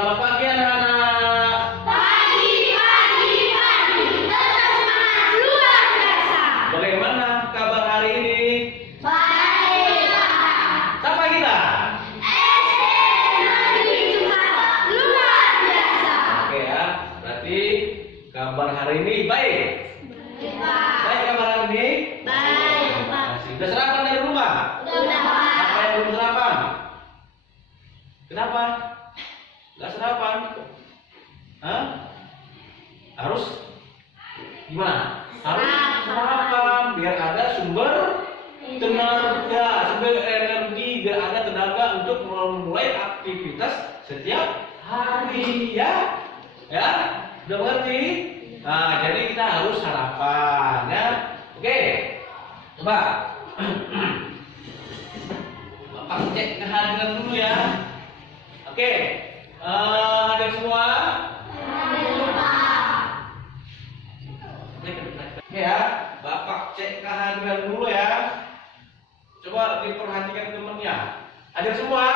Selamat pagi anak-anak. Pagi, pagi, pagi. Tetap semangat luar biasa. Bagaimana kabar hari ini? Baik, Pak. Siapa kita? SD Negeri Jumat luar biasa. Oke ya, berarti kabar hari ini baik. Baik, Pak. Baik kabar hari ini? Baik, Pak. Sudah sarapan dari rumah? Udah, Pak. Apa yang belum sarapan? Kenapa? Gak sarapan? Hah? Harus gimana? Harus sarapan biar ada sumber tenaga, sumber energi, biar ada tenaga untuk memulai aktivitas setiap hari ya. Ya, udah mengerti? Nah, jadi kita harus sarapan ya. Oke, coba Bapak cek kehadiran dulu ya. Oke, hadir semua? Oke ya, Bapak cek kehadiran dulu ya. Coba diperhatikan temennya. Hadir semua?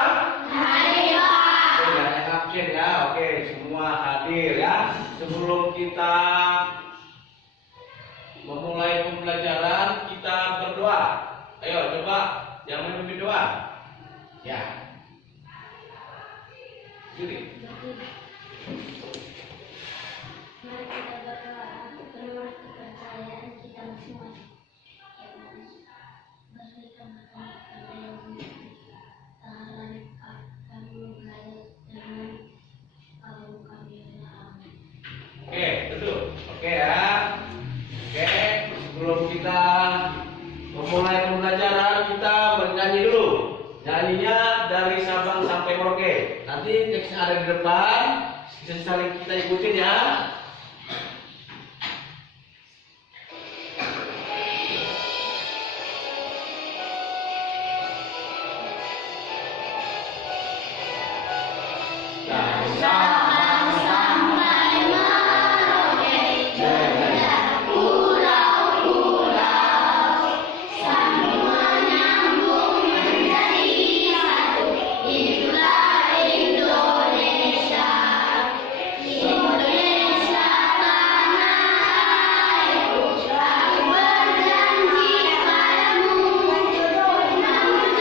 Hadir, Pak. Oke, jangan yang absen ya. Oke, semua hadir ya. Sebelum kita memulai pembelajaran, kita berdoa. Ayo, coba yang memimpin doa. Ya. Jadi. Mari kita berdoa penuh kepercayaan kita masing-masing. Berikan kepada yang tahan kami belajar dengan kaum kami. Amin. Oke, betul. Oke ya. Oke, sebelum kita memulai pembelajaran, kita bernyanyi dulu. Nyanyinya dari Sabang sampai Merauke. Nanti teksnya ada di depan, saling kita ikutin ya. Dari Sabang sampai Merauke, mengejar pulau-pulau, sambung menyambung menjadi satu. Itulah Indonesia, Indonesia tanah airku. Aku berjanji padamu, menuju tanah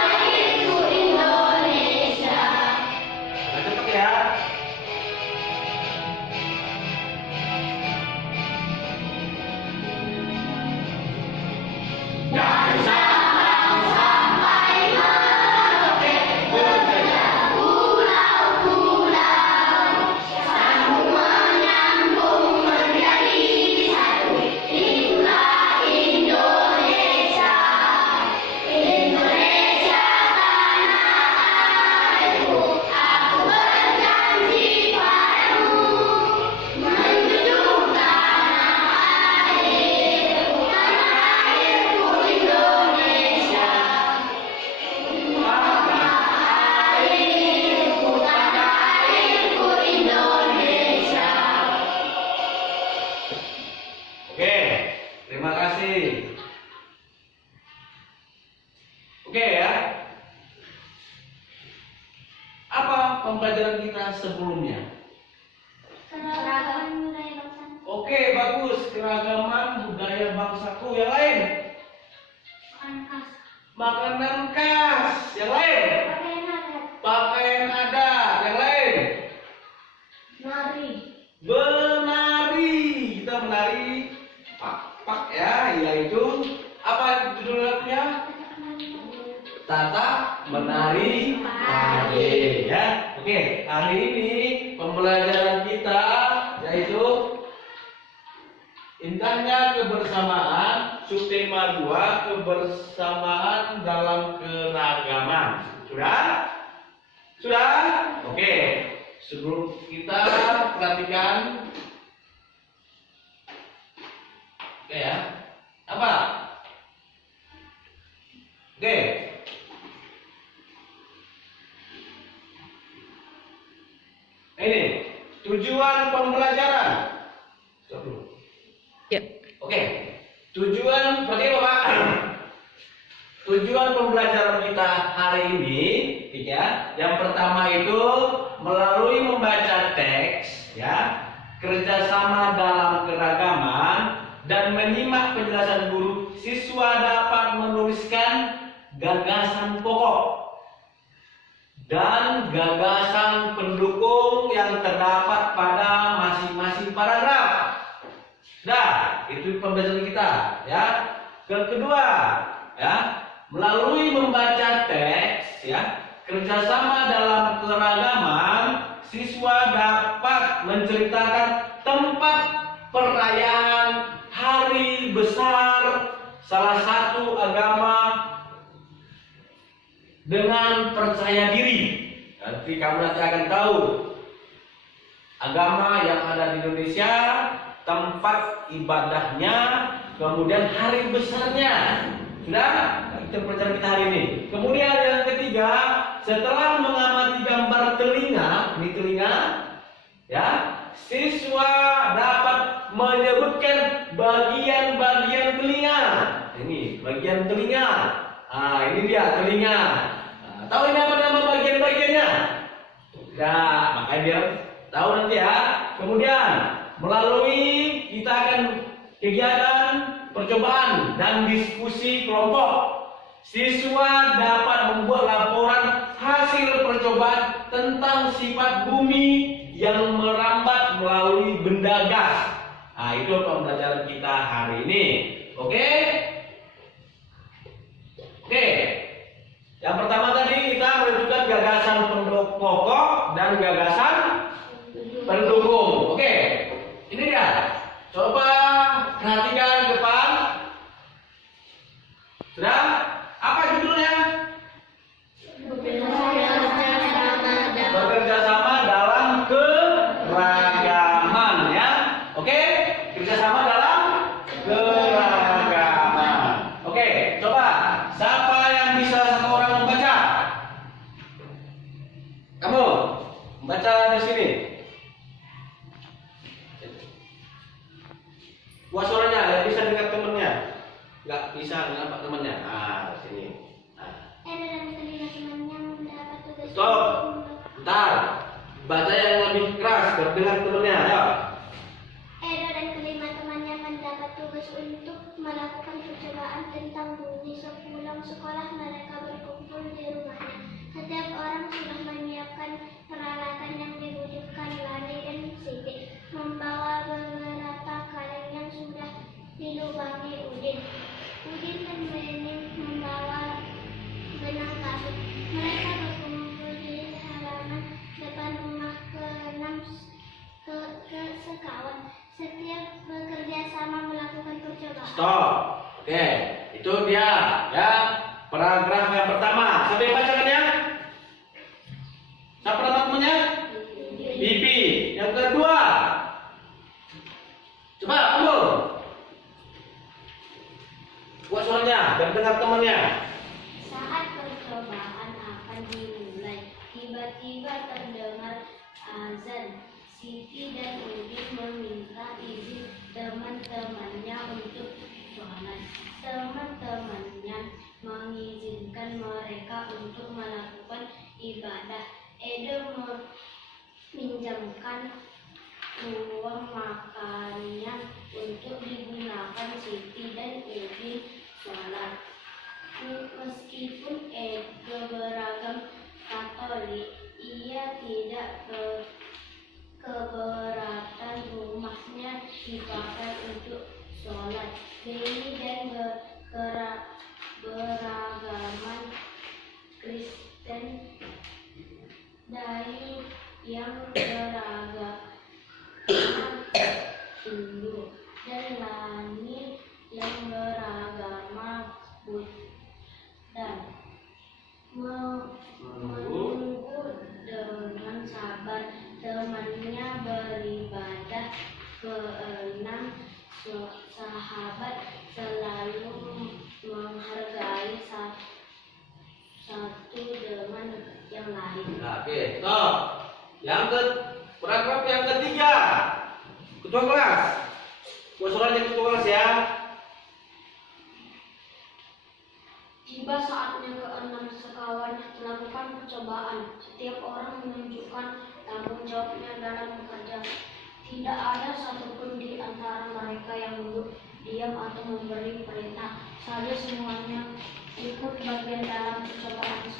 airku Indonesia. Nah, cepet ya. Dari Sabang sampai Merauke, mengejar pulau-pulau, sambung menyambung menjadi satu. Itulah Indonesia, Indonesia tanah airku. Aku berjanji padamu, menjunjung tanah airku Indonesia. Tanah airku Indonesia. Oke, terima kasih. Oke ya. Apa pembelajaran kita sebelumnya? Keragaman budaya bangsa. Oke, bagus. Keragaman budaya bangsaku. Yang lain? Makanan khas. Yang lain? Pakaian adat. Yang lain? Nari. Menari. Kita menari pak ya, yaitu apa judul lagunya? Tata menari pade ya. Oke, hari ini pembelajaran kita yaitu indahnya kebersamaan, subtema 2, kebersamaan dalam keragaman. Sudah? Sudah? Oke. Sebelum kita perhatikan, oke ya. Apa? Oke. Ini tujuan pembelajaran. Stop dulu. Ya. Oke. Tujuan berarti apa, Pak? tujuan pembelajaran kita hari ini, ya, yang pertama itu melalui membaca teks, ya, kerjasama dalam keragaman dan menyimak penjelasan guru, siswa dapat menuliskan gagasan pokok dan gagasan pendukung yang terdapat pada masing-masing paragraf. Nah, itu pembelajaran kita, ya. Kedua, ya, melalui membaca teks, ya, kerjasama dalam keragaman, siswa dapat menceritakan tempat perayaan hari besar salah satu agama dengan percaya diri. Nanti kamu akan tahu agama yang ada di Indonesia, tempat ibadahnya, kemudian hari besarnya. Sudah? Itu pelajaran kita hari ini. Kemudian yang ketiga, setelah mengamati gambar telinga, ini telinga, ya, siswa dapat menyebutkan bagian-bagian telinga. Ini bagian telinga. Ini dia telinga. Tahu ini apa nama bagian-bagiannya? Nah, makanya biar tahu nanti ya. Kemudian melalui kita akan kegiatan percobaan dan diskusi kelompok, siswa dapat membuat laporan hasil percobaan tentang sifat bumi yang merambat melalui benda gas. Nah, itu pembelajaran kita hari ini. Oke? Oke. Yang pertama tadi kita menunjukkan gagasan pokok dan gagasan pendukung. Oke. Ini dia. Coba perhatikan ke depan. Sudah? Apa judulnya? Bekerja sama dalam keragaman, ya. Oke? Kerjasama dalam keragaman. Oke, coba siapa yang bisa satu orang membaca? Kamu membaca di sini. Buat suaranya, yang bisa dengar temennya. Nggak bisa nampak temennya. Di sini. Stop. Bentar. Baca yang lebih keras, biar dengar temennya. Ayo. Edo dan kelima temannya mendapat tugas untuk melakukan percobaan tentang bumi. Sepulang sekolah mereka berkumpul di rumahnya. Setiap orang sudah menyiapkan peralatan yang dibutuhkan. Lari dan Siti membawa beberapa kaleng yang sudah dilubangi Udin. Udin dan Bening membawa benang kasut. Mereka berkumpul di halaman depan rumah ke sekawan. Setiap bekerja sama melakukan percobaan. Stop. Oke, itu dia, ya. Paragraf yang pertama. Siapa yang bacakan ya? Siapa nama temannya? Bibi. Yang kedua. Coba kamu. Buat suaranya, biar dengar temannya. Saat percobaan akan dimulai, tiba-tiba terdengar azan. Siti dan Udin meminta izin teman-temannya untuk sholat. Teman-temannya mengizinkan mereka untuk melakukan ibadah. Edo meminjamkan uang makannya untuk digunakan Siti dan Udin sholat. Meskipun Edo beragam Katolik, ia tidak keberatan rumahnya dipakai untuk sholat. Beni dan beragaman Kristen, Dayu yang beragama Hindu, dan Lani yang beragama Buddha menunggu dengan sabar. Temannya beribadah. Keenam sahabat selalu menghargai satu dengan yang lain. Oke, stop. Paragraf yang ketiga. Ketua kelas. Buat suaranya ketua kelas ya. Tiba saatnya keenam sekawan melakukan percobaan. Setiap orang menunjukkan tanggung jawabnya dalam bekerja. Tidak ada satupun di antara mereka yang duduk diam atau memberi perintah. Saja semuanya ikut bagian dalam percobaan.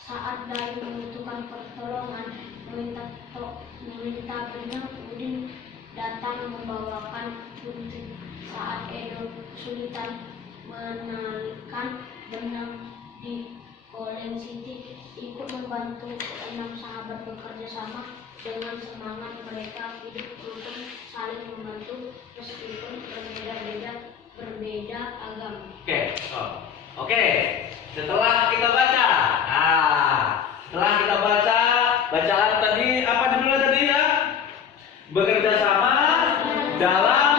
Saat Dayu membutuhkan pertolongan, meminta benar, Udin datang membawakan gunting. Saat Edo kesulitan menalikan benang di Golden City, ikut membantu keenam sahabat bekerja sama. Dengan semangat mereka hidup rukun, saling membantu meskipun berbeda agama. Oke. Setelah kita baca, setelah kita baca bacaan tadi, apa judulnya tadi ya? Bekerja sama dalam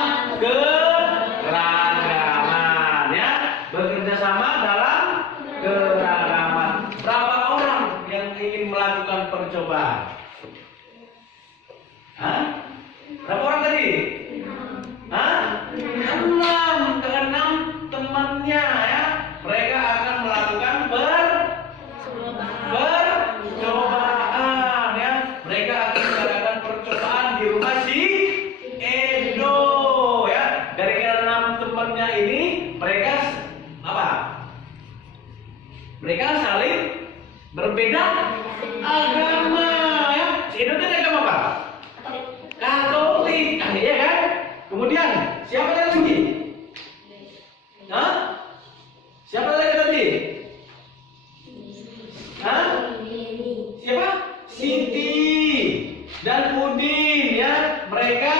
keragaman, ya. Bekerja sama dalam keragaman. Berapa orang yang ingin melakukan percobaan? Berapa orang tadi? 6. Keenam temannya, ya. Mereka akan melakukan percobaan, ya. Mereka akan melakukan percobaan di rumah si Edo, ya. Dari keenam temannya ini, mereka apa? Mereka saling berbeda agama, ya. Si Edo itu agama apa? Katolik, ya kan? Kemudian siapa lagi? Siapa lagi tadi? Siapa? Siti dan Udin, ya. Mereka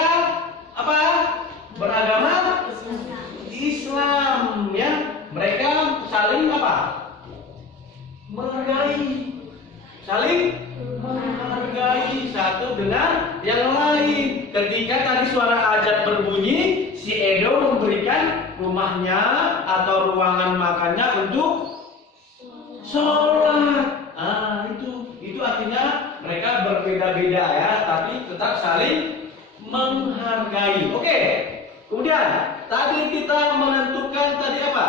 apa? Beragama Islam, ya. Mereka saling apa? Menghargai. Saling menghargai satu dengan yang lain. Ketika tadi suara azan berbunyi, si Edo memberikan rumahnya atau ruangan makannya untuk sholat. Itu artinya mereka berbeda-beda, ya, tapi tetap saling menghargai. Oke. Kemudian tadi kita menentukan tadi apa?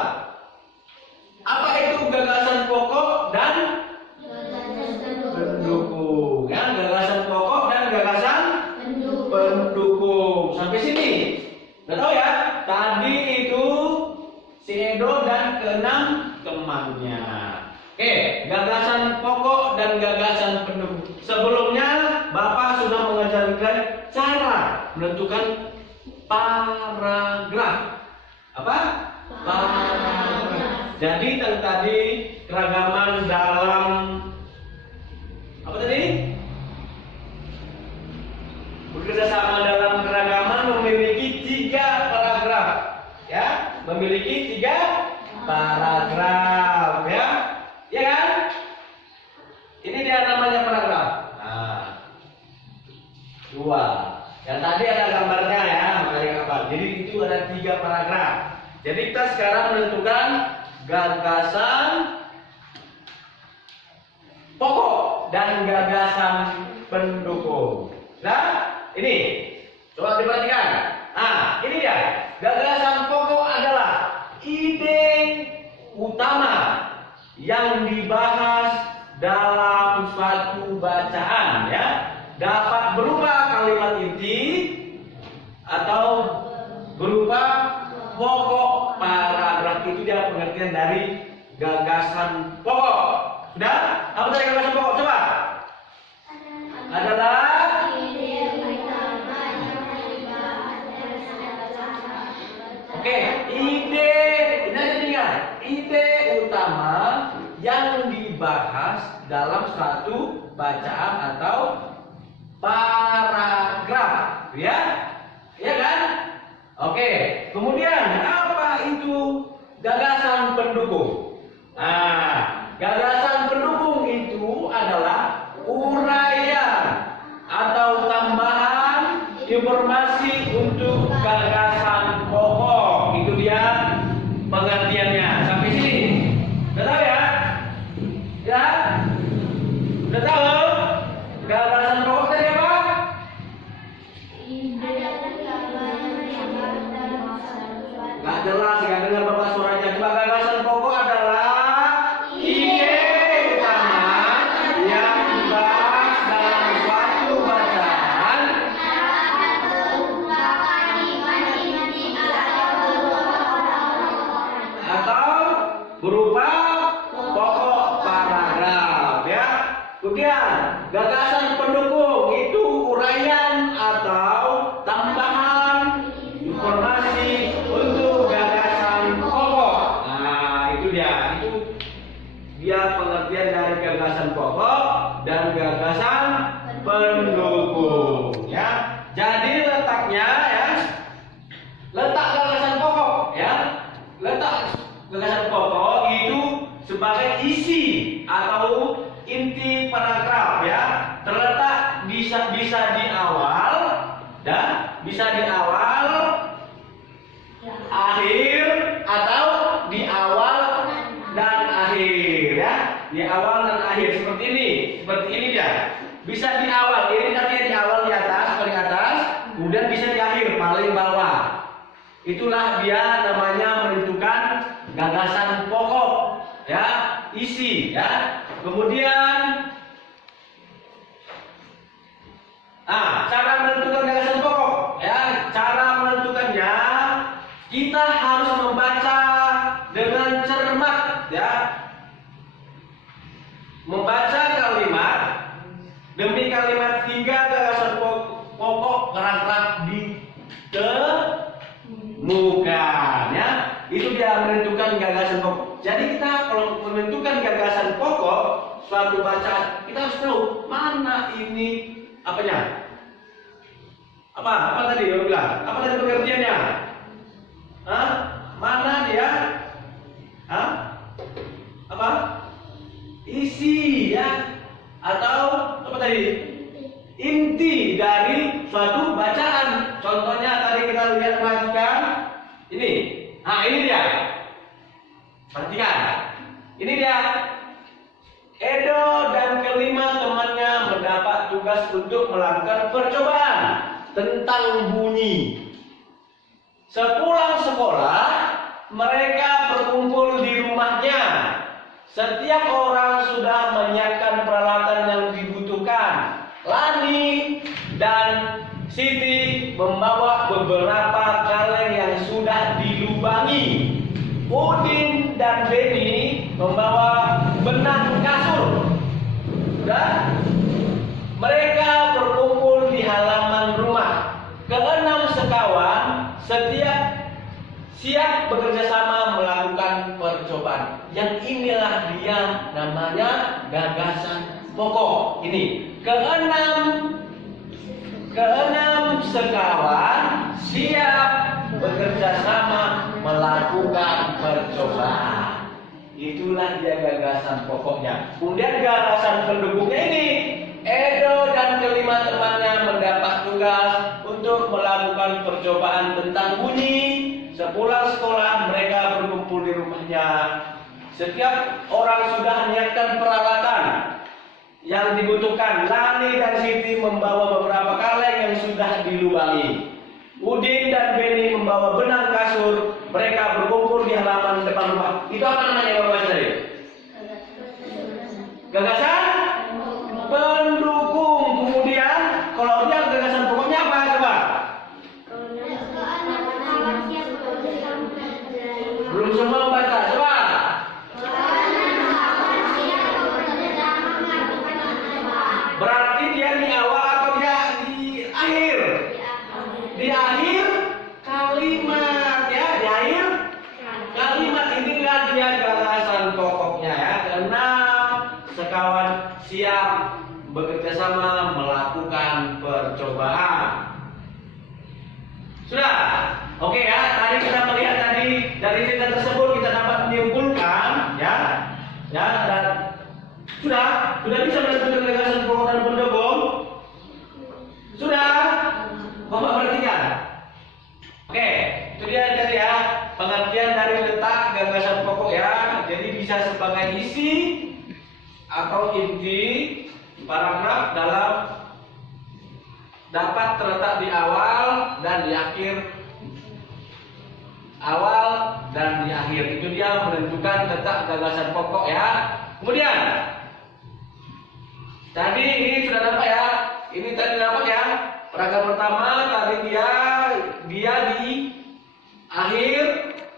Apa itu gagasan pokok dan pendukung, ya. Gagasan pokok dan gagasan pendukung. Sampai sini udah tahu, ya. Tadi itu si Edo dan keenam temannya. Oke, gagasan pokok dan gagasan pendukung. Sebelumnya Bapak sudah mengajarkan cara menentukan paragraf. Apa? Paragraf. Jadi tadi keragaman dalam apa tadi? Bekerja sama dalam keragaman memiliki 3 paragraf, ya. Memiliki 3 paragraf, ya. Ya kan? Ini dia namanya paragraf. 2. Yang tadi ada gambarnya, ya, makanya gambar. Jadi itu ada 3 paragraf. Jadi kita sekarang menentukan gagasan pokok dan gagasan pendukung. Nah, ini coba diperhatikan. Ini dia. Gagasan pokok adalah ide utama yang dibahas dalam suatu bacaan, ya. Dapat berupa kalimat inti atau berupa pokok paragraf. Itu dia pengertian dari gagasan pokok. Sudah? Apa tadi gagasan pokok? Coba. Adalah oke, ide, ini aja tinggal. Ide utama yang dibahas dalam suatu bacaan atau paragraf, ya. Ya kan? Oke, kemudian apa itu gagasan pendukung? Gagasan pendukung itu adalah uraian atau tambahan informasi untuk gagasan pokok. Itu dia pengertiannya. Sampai sini. Udah tahu, ya? Ya? Udah tahu? Gagasan pokok tadi apa? Gak jelas, gak dengar Bapak suaranya. Coba gagasan pokok adalah berupa pokok paragraf ya. Kemudian gagasan pendukung itu uraian atau tambahan informasi untuk gagasan pokok. Nah, itu dia pengertian dari gagasan pokok dan gagasan pendukung ya. Jadi letaknya ya, letak gagasan pokok ya, letak gagasan pokok itu sebagai isi atau inti paragraf ya, terletak bisa di awal dan bisa di awal, akhir atau di awal dan akhir ya, di awal dan akhir seperti ini dia. Bisa di awal, ini artinya di awal di atas, paling atas, kemudian bisa di akhir paling bawah. Itulah dia namanya menentukan gagasan pokok ya, isi ya. Kemudian cara menentukan gagasan pokok ya, cara menentukannya kita harus membaca dengan cermat ya. Membaca kalimat demi kalimat hingga gagasan pokok kerak-kerak ditemukan ya. Itu dia menentukan gagasan pokok. Jadi kita kalau menentukan gagasan pokok suatu bacaan, kita harus tahu mana ini apanya. Apa tadi dia bilang? Apa tadi pengertiannya? Mana dia? Apa? Isi ya, atau apa tadi? Inti dari suatu bacaan. Contohnya tadi kita lihat, perhatikan ini. Ini dia. Perhatikan. Ini dia. Edo dan kelima temannya mendapat tugas untuk melakukan percobaan tentang bunyi. Sepulang sekolah, mereka berkumpul di rumahnya. Setiap orang sudah menyiapkan peralatan yang dibutuhkan. Lani dan Siti membawa beberapa kaleng yang sudah dilubangi. Udin dan Beni membawa benang kasur. Mereka berkumpul di halaman rumah. Keenam sekawan setiap siap bekerja sama melakukan percobaan. Yang inilah dia namanya gagasan pokok. Ini keenam sekawan siap bekerja sama melakukan percobaan. Itulah dia gagasan pokoknya. Kemudian gagasan pendukungnya ini, Edo dan kelima temannya mendapat tugas untuk melakukan percobaan tentang bunyi. Sepulang sekolah mereka berkumpul di rumahnya. Setiap orang sudah menyiapkan peralatan yang dibutuhkan. Lani dan Siti membawa beberapa kaleng yang sudah dilubangi. Udin dan Beni membawa benang kasur. Mereka berkumpul di halaman depan rumah. Itu apa namanya Bapak tadi? Gagasan pendukung. Kemudian kalau dia gagasan pokoknya apa coba? Belum semua membaca. Coba. Berarti dia di awal atau dia di akhir? Di akhir kalimat ya, di akhir kalimat. Inilah dia gagasan pokoknya ya. Keenam sekawan siap bekerja sama melakukan percobaan. Sudah? Oke ya, tadi kita melihat tadi dari cerita tersebut kita dapat menyimpulkan ya dan sudah bisa menentukan gagasan pokok dan pendukung. Sudah? Bapak perhatikan. Oke, itu dia tadi ya pengertian dari letak gagasan pokok ya. Jadi bisa sebagai isi atau inti paragraf dalam dapat terletak di awal dan di akhir. Awal dan di akhir. Itu dia menentukan letak gagasan pokok ya. Kemudian tadi ini sudah dapat ya. Ini tadi dapat ya. Paragraf pertama tadi dia di akhir.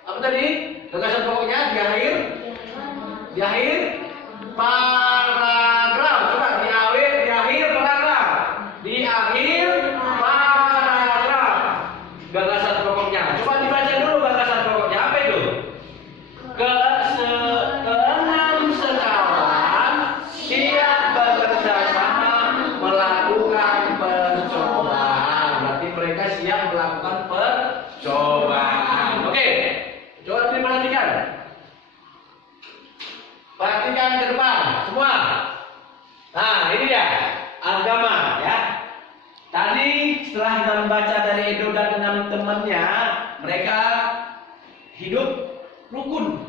Apa tadi? Gagasan pokoknya di akhir Di akhir paragraf. Coba di akhir paragraf. Di akhir paragraf. Gagasan pokoknya. Coba dibaca dulu gagasan pokoknya. Apa itu? Keenam sekawan siap bekerja sama melakukan percobaan. Berarti mereka siap melakukan percobaan. Oke, coba diperhatikan. Perhatikan ke depan semua. Nah, ini dia agama ya. Tadi setelah kita membaca dari Edo dan 6 temannya, mereka hidup rukun.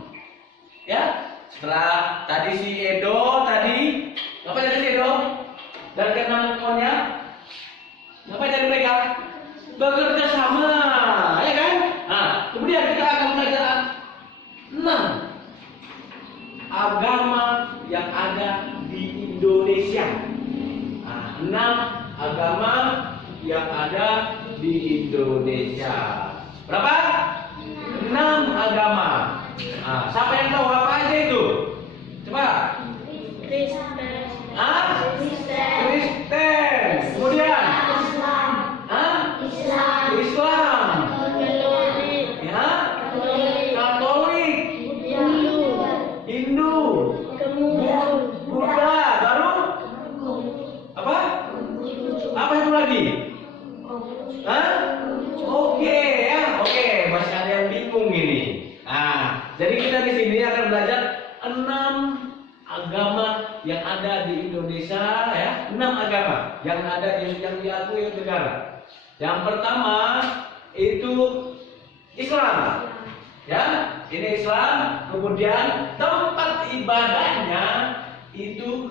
Ya, setelah tadi si Edo tadi, apa jadi si Edo? Dan ke-6 temannya, apa jadi mereka? Bekerja sama, ya kan? Nah, kemudian kita akan belajar 6 agama yang ada di Indonesia. Nah, 6 agama yang ada di Indonesia. Berapa? 6 agama. Nah, siapa yang tahu apa aja itu? Coba. Kristen. Kristen. Kemudian? Islam. Ya? Katolik. Hindu. Buddha. Baru? Apa? Apa itu lagi? Oke ya, oke. Masih ada yang bingung ini. Nah, jadi kita di sini akan belajar 6 agama yang ada di Indonesia ya. 6 agama yang ada yang diakui negara. Yang pertama itu Islam. Ya, ini Islam. Kemudian tempat ibadahnya itu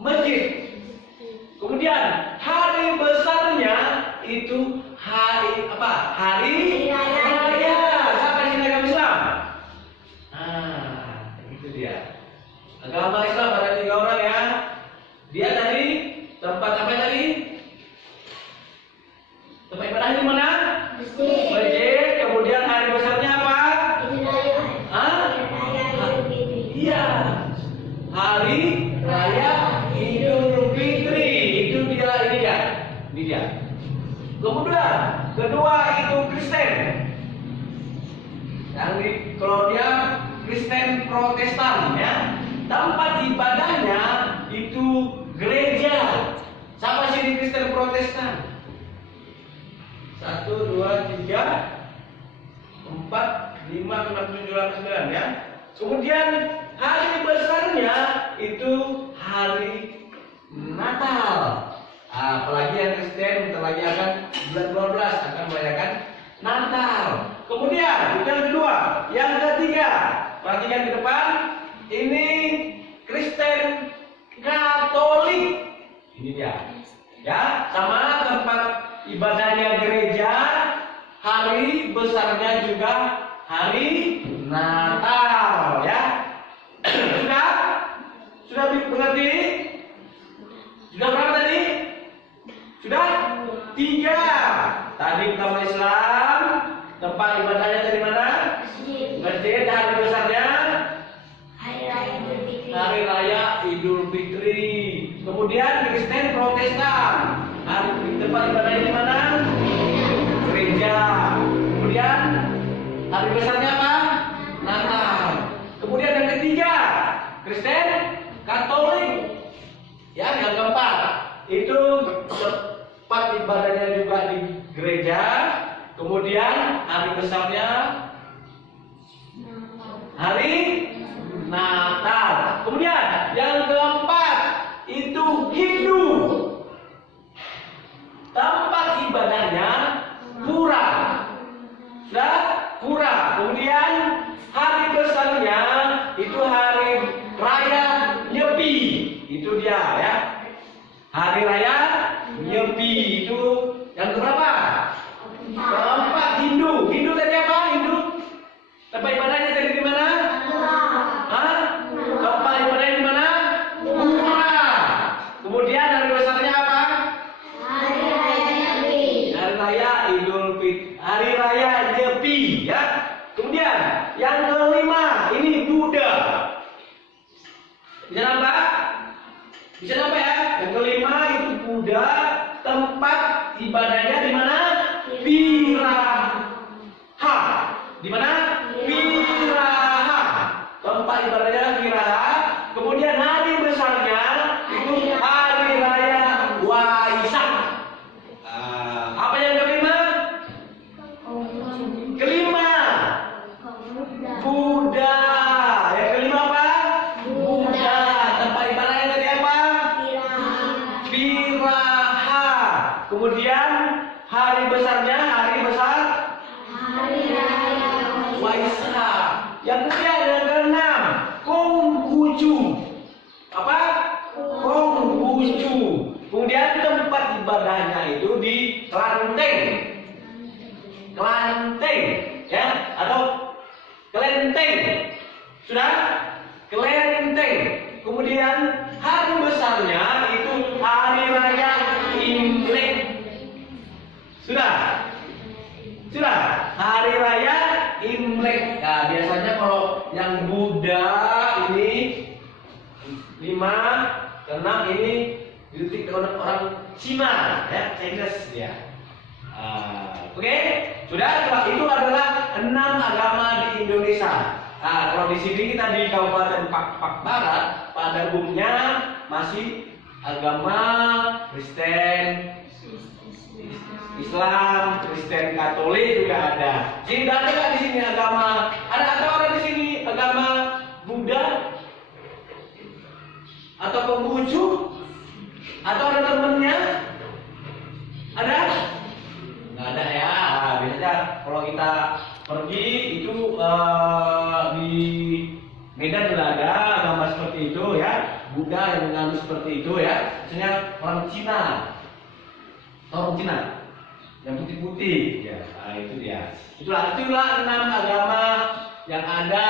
masjid. Kemudian hari besarnya itu hari apa? Hari raya. Siapa yang agama Islam? Nah, itu dia. Agama Islam ada 3 orang ya. Dia tadi tempat apa tadi? Tempat ibadah di mana? Masjid. Kemudian hari besarnya apa? Iya. Hari raya Idul Fitri. Itu dia, ini dia. Kemudian kedua itu Kristen. Kalau dia Kristen Protestan ya. Tempat ibadahnya itu gereja. Siapa sih di Kristen Protestan? 1, 2, 3, 4, 5, 6, 7, 8, 9 ya. Kemudian hari besarnya itu hari Natal. Apalagi yang Kristen bentar lagi akan bulan 12 akan merayakan Natal. Kemudian itu yang kedua, yang ketiga, perhatikan ke depan. Ini Kristen Katolik. Ini dia. Ya, sama tempat ibadahnya gereja, hari besarnya juga hari Natal ya. Sudah mengerti? Sudah berapa tadi? Sudah 3. Tadi pertama Islam, tempat ibadahnya dari mana? Masjid. Hari besarnya Hari Raya Idul Fitri. Kemudian Kristen Protestan, tempat ibadahnya di mana? Gereja. Kemudian hari besarnya apa? Natal. Kemudian yang ketiga Kristen Katolik. Ya, yang keempat itu tempat ibadahnya juga di gereja. Kemudian hari besarnya hari Natal. Kemudian yang keempat itu Hindu. Tempat ibadahnya pura. Pura. Kemudian hari besarnya itu hari raya Nyepi. Itu dia ya. Hari raya Nyepi itu yang keberapa? Keempat Hindu. Hindu tadi apa? Hindu. Tempat ibadahnya tadi di mana? Tempat ibadahnya di mana? Pura. Kemudian hari besarnya apa? Hari Raya Nyepi. Hari raya Idul Fitri. Hari raya Nyepi ya. Kemudian yang kelima ini Buddha. Bisa nampak? Bisa nampak ya? Yang kelima itu Buddha, tempat ibadahnya di mana? Viraha. Di mana? Viraha. Tempat ibadahnya Viraha. Kemudian hari besarnya itu hari raya Waisak. Apa yang kelima? Kelima Buddha. Yang kelima apa? Buddha. Tempat ibadahnya tadi apa? Viraha. Kemudian hari besarnya, hari besar Waisak. Yang ketiga dan keenam Konghucu. Apa? Konghucu. Kemudian tempat ibadahnya itu di Klanteng. Klanteng, ya, atau Kelenteng. Sudah? Kelenteng. Kemudian hari besarnya itu hari raya Imlek. Sudah? Sudah? Hari raya Imlek. Nah, biasanya kalau yang Buddha ini 5, 6 ini didetik oleh orang Cina, ya, Chinese ya. Oke, sudah. Itu adalah 6 agama di Indonesia. Kalau di sini kita di Kabupaten Pak Barat, pada umumnya masih agama Kristen, Islam, Kristen, Katolik juga ada. Jadi tidak ada nggak di sini agama? Ada orang di sini agama Buddha atau Konghucu? Atau ada temennya? Ada? Nggak ada ya. Biasanya kalau kita pergi itu di Medan juga ada agama seperti itu ya. Buddha yang menganut seperti itu ya. Misalnya orang Cina, orang Cina yang putih-putih ya. Itu dia. Itulah 6 agama yang ada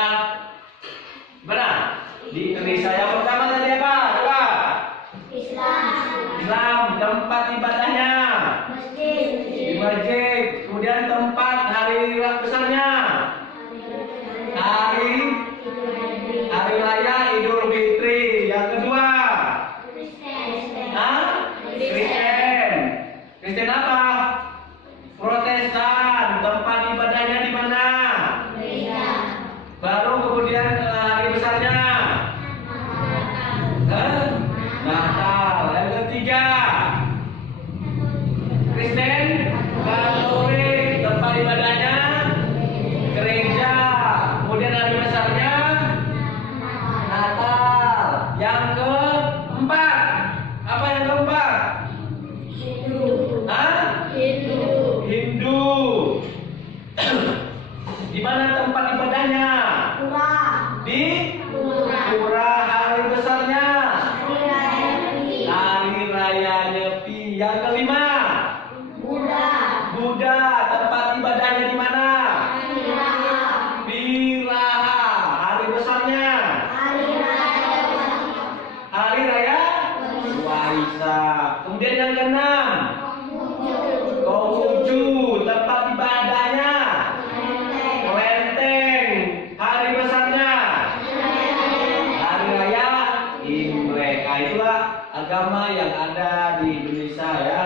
benar di Indonesia. Yang pertama tadi apa? Coba. Islam, tempat ibadahnya di masjid. Kemudian tempat hari besarnya hari raya Idul Fitri. Yang kedua Kristen. Kristen apa? Protestan. Tempat ibadahnya di mana? Baru kemudian hari besarnya Natal. Yang ketiga Kristen Katolik, tempat ibadahnya gereja. Kemudian hari besarnya Natal. Yang keempat apa yang keempat? Hindu. Di mana tempat ibadahnya? Di pura. Hari besarnya hari raya Nyepi. Yang kelima Buddha, tempat ibadahnya di mana? Viraha. Hari besarnya hari raya Waisak. Kemudian yang keenam Konghucu, tempat ibadahnya Kelenteng. Hari besarnya hari raya Imlek. Itulah agama yang ada di Indonesia ya.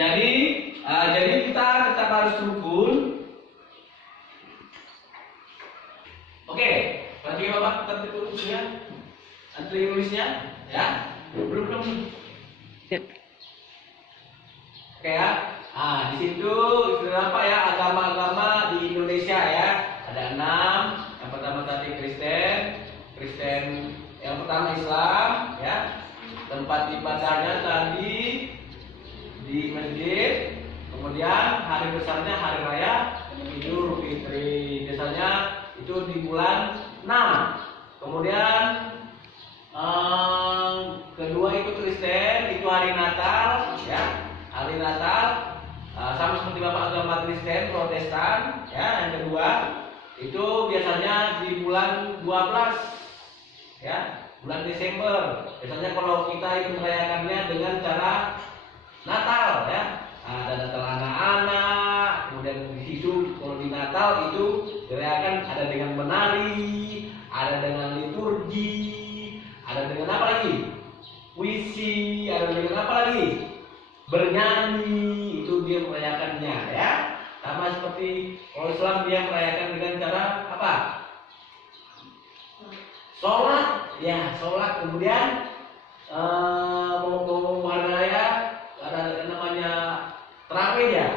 Jadi kita tetap harus rukun. Oke, berarti Bapak tetap tulisnya, antri nulisnya, ya. Belum. Oke ya. Di situ istilah apa ya, agama-agama di Indonesia ya. Ada 6. Yang pertama tadi Kristen. Yang pertama Islam, ya. Tempat ibadahnya tadi di masjid. Kemudian hari besarnya hari raya Idul Fitri. Biasanya itu di bulan 6. Kemudian kedua itu Kristen, itu hari Natal, ya. Hari Natal sama seperti Bapak agama Kristen, Protestan, ya. Yang kedua itu biasanya di bulan 12, ya, bulan Desember. Biasanya kalau kita itu merayakannya dengan cara Natal, ya. Ada Natal anak-anak, kemudian di situ kalau di Natal itu dirayakan ada dengan menari, ada dengan liturgi, ada dengan apa lagi? Puisi, ada dengan apa lagi? Bernyanyi, itu dia merayakannya ya. Sama seperti kalau Islam dia merayakan dengan cara apa? Sholat, ya sholat. Kemudian mau hari raya ada namanya terawih ya,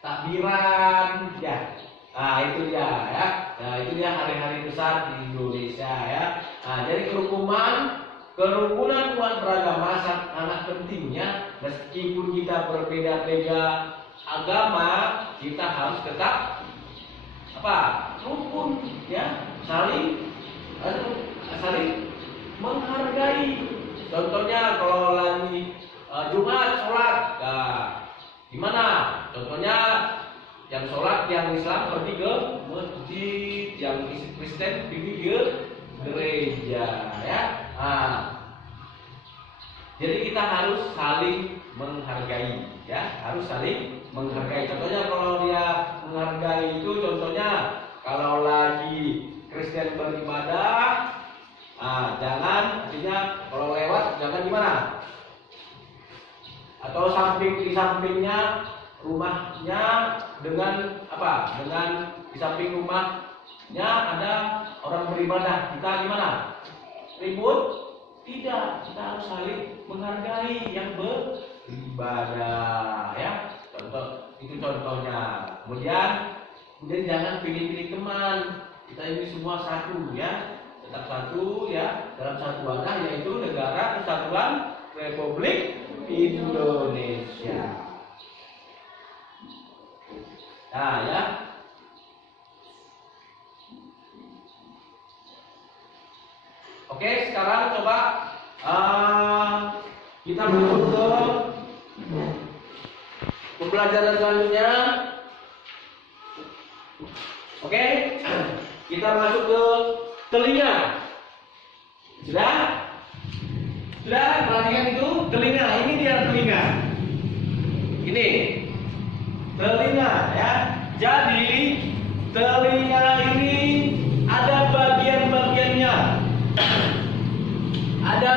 takbiran ya. Nah itu dia ya. Nah itu dia hari-hari besar di Indonesia ya. Nah jadi kerukunan umat beragama sangat pentingnya. Meskipun kita berbeda-beda agama, kita harus tetap apa? Rukun ya, saling menghargai. Contohnya kalau lagi Jumat sholat, nah, gimana? Contohnya yang sholat yang Islam pergi ke masjid, yang Kristen pergi ke gereja, ya. Nah, jadi kita harus saling menghargai, ya, harus saling menghargai. Contohnya kalau dia menghargai itu, contohnya kalau lagi Kristen beribadah, jangan, artinya kalau lewat jangan gimana? Atau di sampingnya rumahnya dengan apa? Dengan di samping rumahnya ada orang beribadah, kita gimana? Ribut? Tidak, kita harus saling menghargai yang beribadah, ya. Contoh itu contohnya. Kemudian jangan pilih-pilih teman. Kita ini semua satu ya, tetap satu ya dalam satu wadah, yaitu Negara Kesatuan Republik Indonesia. Nah ya. Oke, sekarang coba kita masuk ke pembelajaran selanjutnya. Oke, kita masuk ke telinga. Sudah? Sudah perhatikan itu telinga. Ini dia telinga. Ini telinga ya. Jadi telinga ini ada bagian-bagiannya. Ada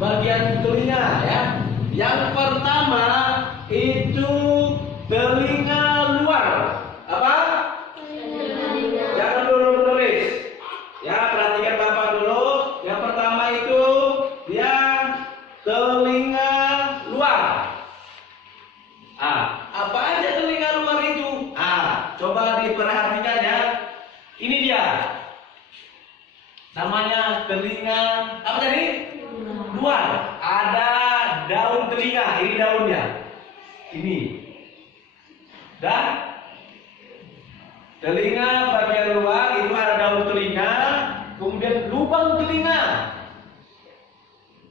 bagian telinga ya. Yang pertama itu telinga luar. Apa? Jangan dulu menulis. Ya, perhatikan Bapak dulu. Yang pertama itu dia telinga luar. Apa aja telinga luar itu? Coba diperhatikan ya. Ini dia. Namanya telinga apa tadi? Luar. Ada daun telinga. Ini daunnya. Ini. Dan telinga bagian luar itu ada daun telinga, kemudian lubang telinga.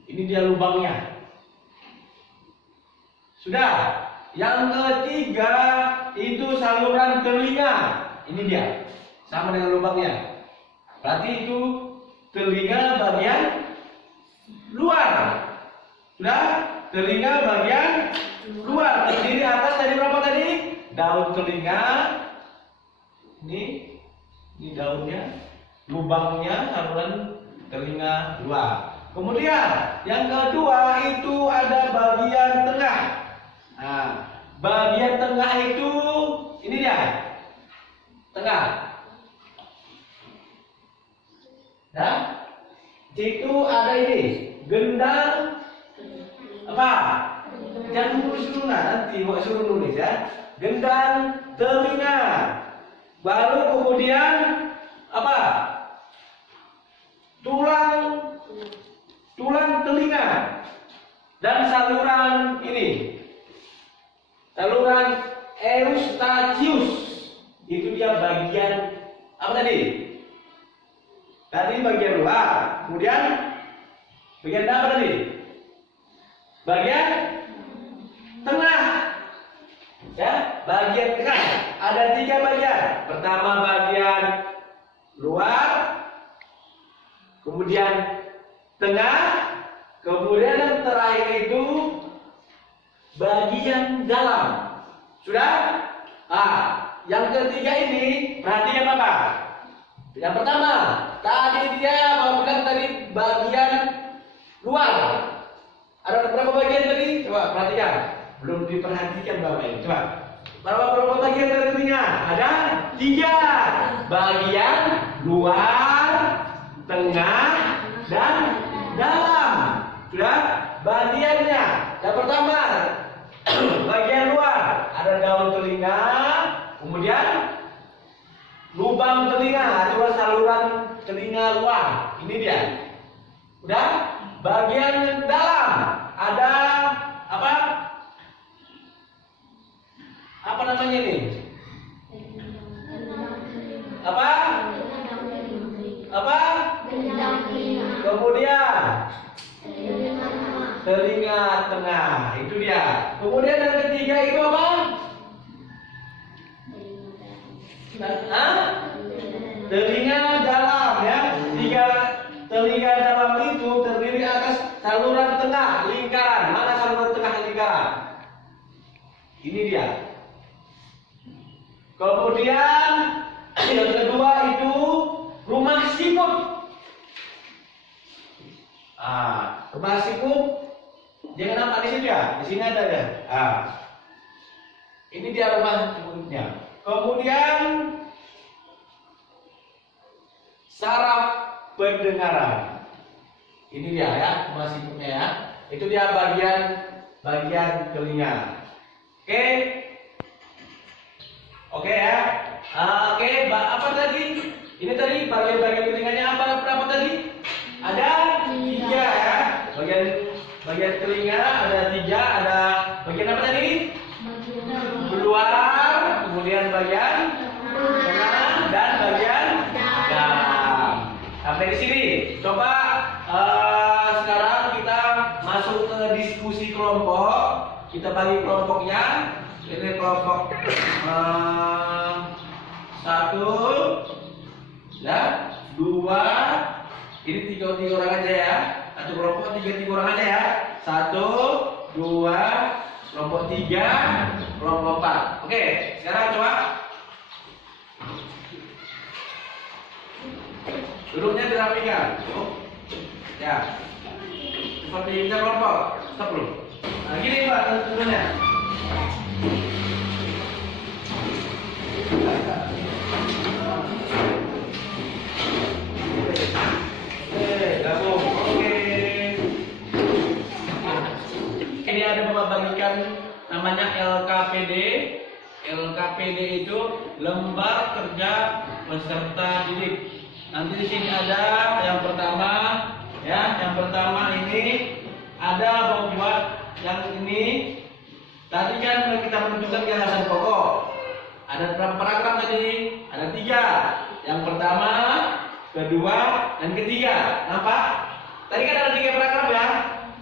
Ini dia lubangnya. Sudah. Yang ketiga itu saluran telinga. Ini dia. Sama dengan lubangnya. Berarti itu telinga bagian luar. Sudah. Telinga bagian luar. Terdiri atas tadi berapa tadi? Daun telinga. Ini daunnya, lubangnya saluran telinga luar. Kemudian yang kedua itu ada bagian tengah. Nah, bagian tengah itu ini dia, tengah. Nah, itu ada ini gendang apa? Jangan nulis dulu nanti suruh nulis ya. Gendang telinga. Baru kemudian apa? Tulang telinga dan saluran ini. Saluran Eustachius. Itu dia bagian apa tadi? Tadi bagian luar. Kemudian bagian apa tadi? Bagian tengah. Ya, bagian tengah ada 3 bagian. Pertama bagian luar, kemudian tengah, kemudian yang terakhir itu bagian dalam. Sudah? Yang ketiga ini perhatikan apa? Yang pertama, tadi dia mau bilang tadi bagian luar. Ada berapa bagian tadi? Coba perhatikan. Belum diperhatikan Bapak ini. Coba. Berapa bagian dari telinga? Ada 3. Bagian luar, tengah, dan dalam. Sudah? Bagiannya. Yang pertama, bagian luar ada daun telinga, kemudian lubang telinga atau saluran telinga luar. Ini dia. Udah? Bagian dalam ada apa? Apa namanya ini? Apa? Apa? Kemudian telinga tengah. Itu dia. Kemudian yang ketiga itu apa? Hah? Telinga dalam ya. 3 telinga dalam itu terdiri atas saluran tengah lingkaran. Mana saluran tengah lingkaran? Ini dia. Kemudian yang kedua itu rumah siput. Rumah siput jangan nampak di situ ya. Di sini ada ya. Ini dia rumah siputnya. Kemudian saraf pendengaran. Ini dia ya, rumah siputnya ya. Itu dia bagian telinga. Oke. Oke ya. Oke, apa tadi? Ini tadi bagian telinganya berapa tadi? Ada 3 ya. Bagian telinga ada 3, ada bagian apa tadi? Luar, kemudian bagian tengah dan bagian dalam. Sampai di sini. Coba sekarang kita masuk ke diskusi kelompok. Kita bagi kelompoknya. Ini kelompok 1, ya, 2. Ini 3 orang aja ya. Satu kelompok 3 orang aja ya. 1, 2, kelompok 3, kelompok 4. Oke, sekarang coba duduknya dirapikan. Ya, seperti kita kelompok. Stop dulu. Nah, gini Pak, tentunya. Gabung. Oke. Ini ada membagikan namanya LKPD. LKPD itu lembar kerja peserta didik. Nanti di sini ada yang pertama, ya. Yang pertama ini ada membuat yang ini. Tadi kan kita menunjukkan gagasan pokok. Ada berapa paragraf tadi? Ada 3. Yang pertama, kedua, dan ketiga. Nampak? Tadi kan ada 3 paragraf ya.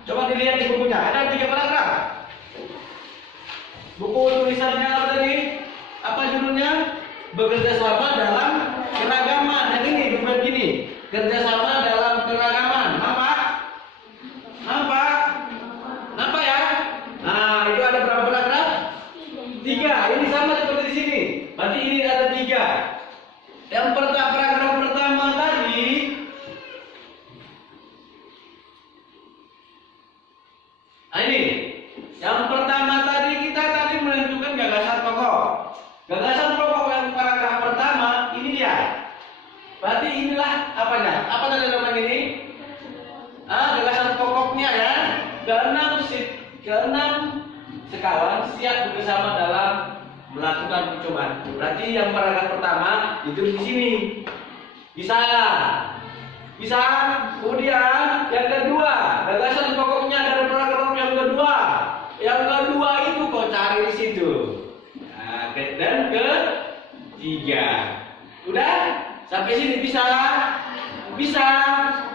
Coba dilihat di bukunya. Ada 3 paragraf. Buku tulisannya apa tadi? Apa judulnya? Bekerja sama dalam keragaman. Yang ini bukan gini. Kerjasama dalam keragaman. Nampak? Nampak? Nampak ya? Nah, itu ada berapa paragraf? 3. Ini sama seperti di sini. Berarti ini ada 3. Yang paragraf pertama tadi ini. Yang pertama tadi kita menentukan gagasan pokok. Gagasan pokok yang paragraf pertama ini dia. Berarti inilah apanya? Apa tadi namanya ini? Gagasan pokoknya ya. Keenam sekawan siap bersama dalam melakukan percobaan. Berarti yang paragraf pertama itu di sini. Bisa. Kemudian yang kedua, gagasan pokoknya dari paragraf yang kedua. Yang kedua itu kau cari di situ. Nah, dan ketiga. Udah? Sampai sini bisa? Bisa.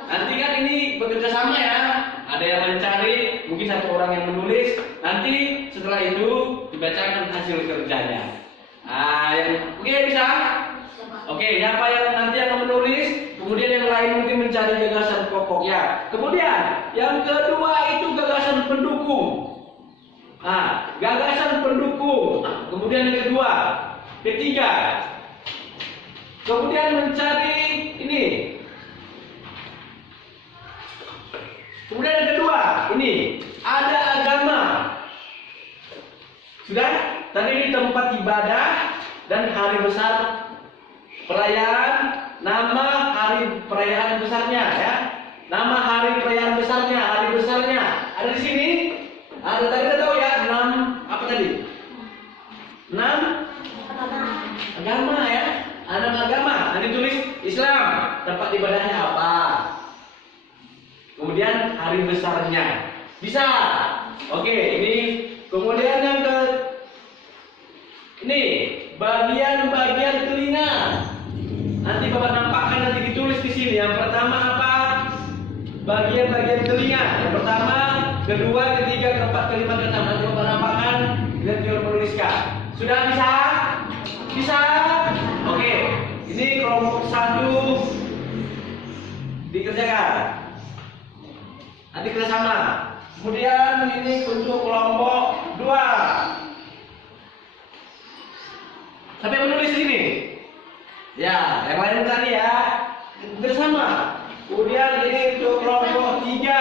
Nanti kan ini bekerja sama ya. Ada yang mencari, mungkin 1 orang yang menulis. Nanti setelah itu dibacakan hasil kerjanya. Oke, bisa? Oke, siapa yang nanti yang menulis, kemudian yang lain mungkin mencari gagasan pokoknya. Kemudian yang kedua itu gagasan pendukung. Gagasan pendukung. Kemudian yang kedua, ketiga. Kemudian mencari ini. Kemudian yang kedua, ini ada agama. Sudah? Tadi di tempat ibadah dan hari besar perayaan, nama hari perayaan besarnya ya. Nama hari perayaan besarnya, hari besarnya ada di sini. Ada tadi kita tahu ya, 6 apa tadi? 6 agama ya. Ada agama, nanti tulis Islam, tempat ibadahnya apa. Kemudian hari besarnya. Bisa. Oke, ini kemudian yang ke ini bagian-bagian telinga. Nanti Bapak nampakkan nanti ditulis di sini. Yang pertama apa? Bagian-bagian telinga. Yang pertama, kedua, ketiga, keempat, kelima, keenam. Nanti Bapak nampakkan dan juga menuliskan. Sudah bisa? Bisa? Oke. Ini kelompok 1 dikerjakan. Nanti kita sama. Kemudian ini untuk kelompok 2. Sampai menulis ini. Ya, yang lain tadi ya. Bersama. Kemudian ini untuk kelompok 3.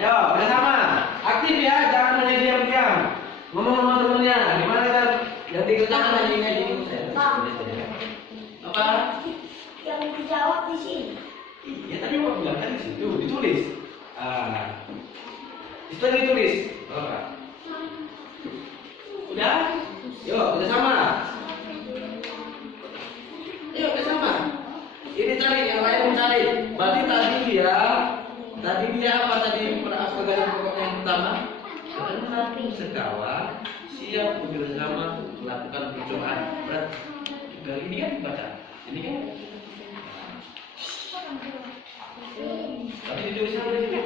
Ayo, bersama. Aktif ya, jangan hanya diam-diam. Ngomong sama temennya. Gimana kan? Yang dikerjakan aja ini aja. Apa? Yang dijawab di sini. Ya tadi mau bilang kan di situ ditulis. Itu ditulis. Oke. Udah? Yuk, kita sama. Yuk, kita sama. Ini cari, yang lain mencari. Berarti tadi dia apa tadi pegangan pokoknya yang pertama? Satu sekawan siap bekerjasama melakukan percobaan. Berarti kali ini kan baca. Ini kan. Tapi ditulis apa di sini?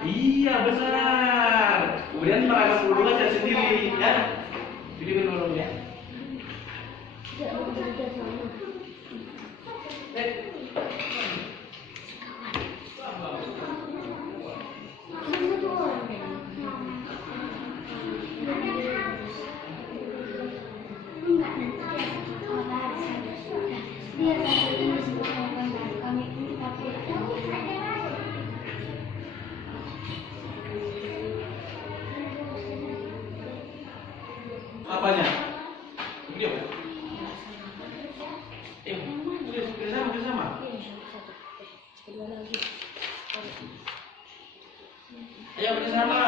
Iya benar. Kemudian paragraf kedua saya sendiri ya. Jadi menurun ya. Apanya? Video. Tulis bersama. Ayo bersama.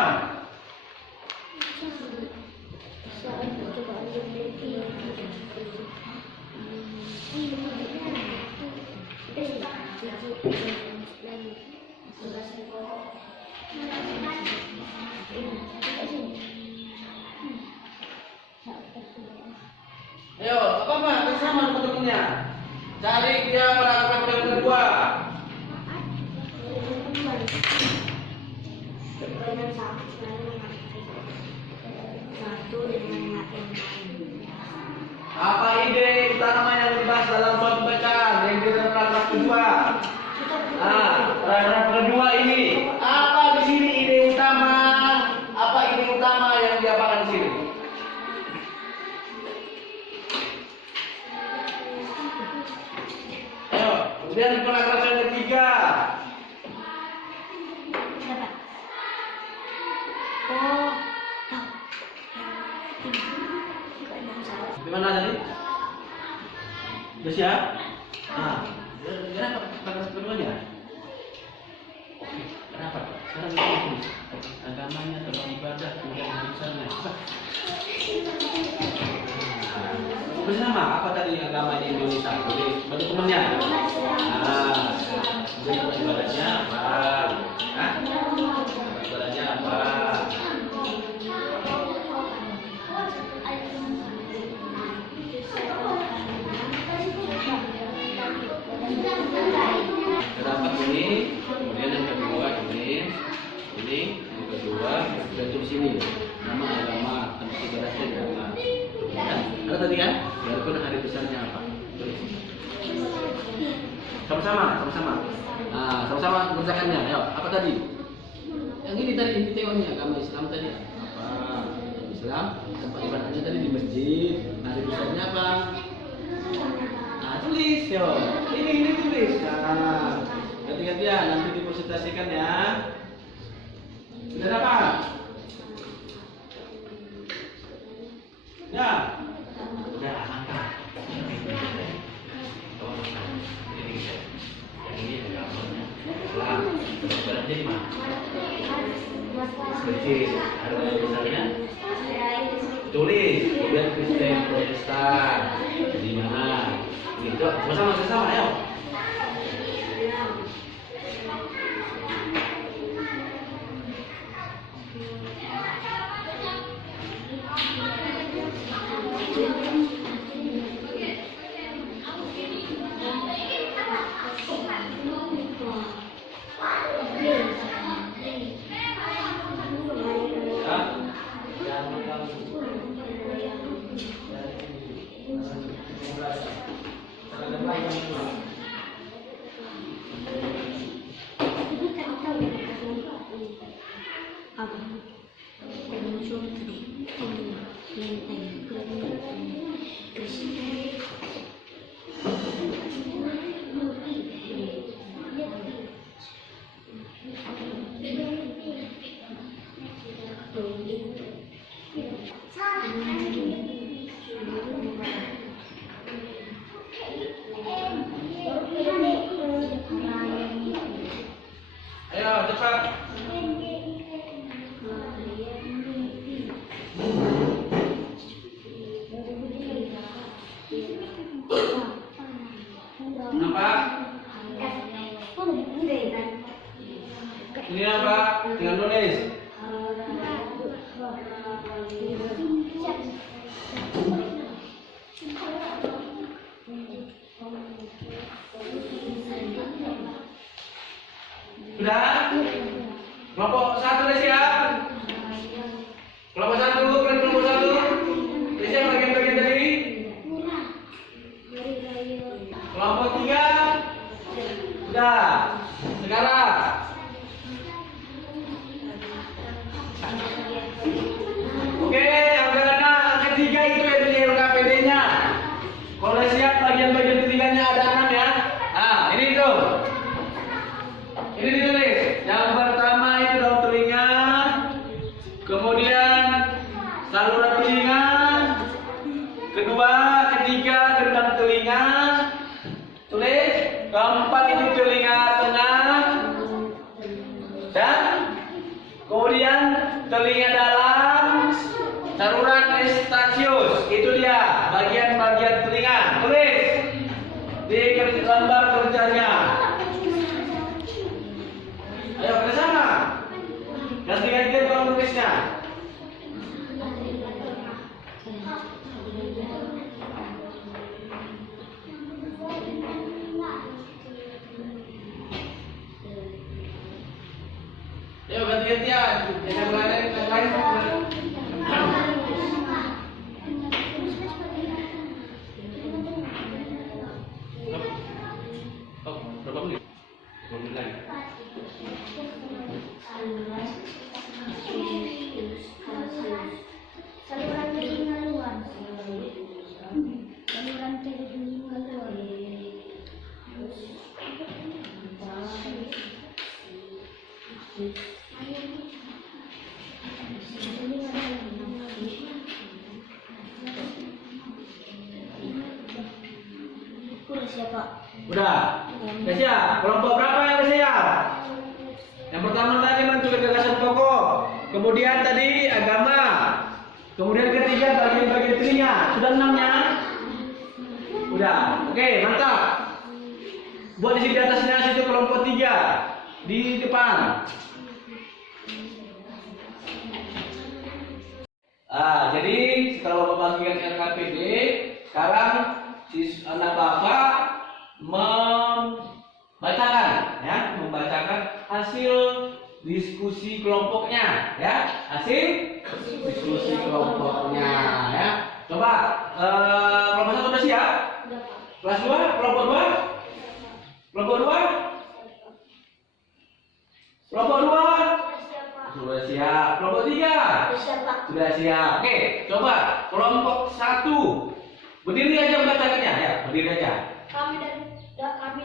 Saat percobaan Ayo, apa bersama teman-temannya. Cari dia paragraf yang kedua. satu dengan yang lain. Apa ide utama yang dibahas dalam suatu bacaan yang di dalam paragraf kedua? Paragraf kedua ini apa di sini ide utama? Apa ide utama yang diapakan di sini? Ayo, kemudian di paragraf yang ketiga. Gimana tadi? Sudah siap? Kenapa paragraf keduanya? Kenapa? Sekarang kita tulis agamanya, tempat ibadah, kemudian besarnya. Bersama apa tadi agama di Indonesia? Bagi temannya. Tempat ibadahnya apa? Ibadahnya apa? Terdapat ini, kemudian yang kedua ini yang kedua dan tulis sini nama agama, tempat ibadahnya agama. Ya, ada tadi kan? Biarpun hari besarnya apa? Tulis. Sama-sama. Sama-sama kerjakannya. Ayo, apa tadi? Yang ini tadi teorinya agama Islam tadi apa? Islam tempat ibadahnya tadi di masjid. Yo, ini tulis. Nah, ganti-gantian nanti dipresentasikan ya. Sudah dapat? Ya. Udah, mantap. Berarti di mana? Kecil. Ada misalnya? Tulis. Kemudian Kristen Protestan. Di mana? Gitu. Sama-sama ayo. Ayo cepat. Nampak? Ini nampak? Tinggal tulis. Sudah? Kelompok 1 udah siap? Kelompok 1, kelompok 1. Udah siap bagian-bagian tadi? Kelompok 3. Sudah. Sekarang. Oke, yang ketiga itu yang LKPD-nya. Kalau siap bagian-bagian ketiganya ada 6 ya. Nah, ini tuh. Ini ditulis. Yang pertama itu daun telinga, kemudian saluran telinga, kedua, ketiga gendang telinga, tulis. Keempat itu telinga tengah, dan kemudian telinga dalam, saluran Eustachius. Itu dia bagian-bagian telinga. Tulis di lembar kerjanya. Ayo bersama. Ganti-gantian kalau nulisnya. Ayo ganti-gantian. Yang lain. Oh, berapa menit? 2 menit lagi. Saluran telinga luar. Saluran telinga luar. Udah siap, Pak. Udah siap. Kelompok berapa yang udah siap? Yang pertama tadi menentukan gagasan pokok, kemudian tadi agama, kemudian ketiga bagian-bagian telinga. Sudah 6-nya? Udah. Oke, mantap. Buat di sini di atasnya situ kelompok 3 di depan. Jadi setelah Bapak bagian LKPD, sekarang anak Bapak membacakan hasil diskusi kelompoknya, ya. Hasil diskusi kelompoknya, ya. Coba kelompok 1 udah siap? Kelas 2, kelompok 2? Kelompok 2? Kelompok 2? Sudah siap. Kelompok 3? Sudah siap. Oke, coba kelompok 1. Berdiri aja membacakannya, ya. Berdiri aja. Kami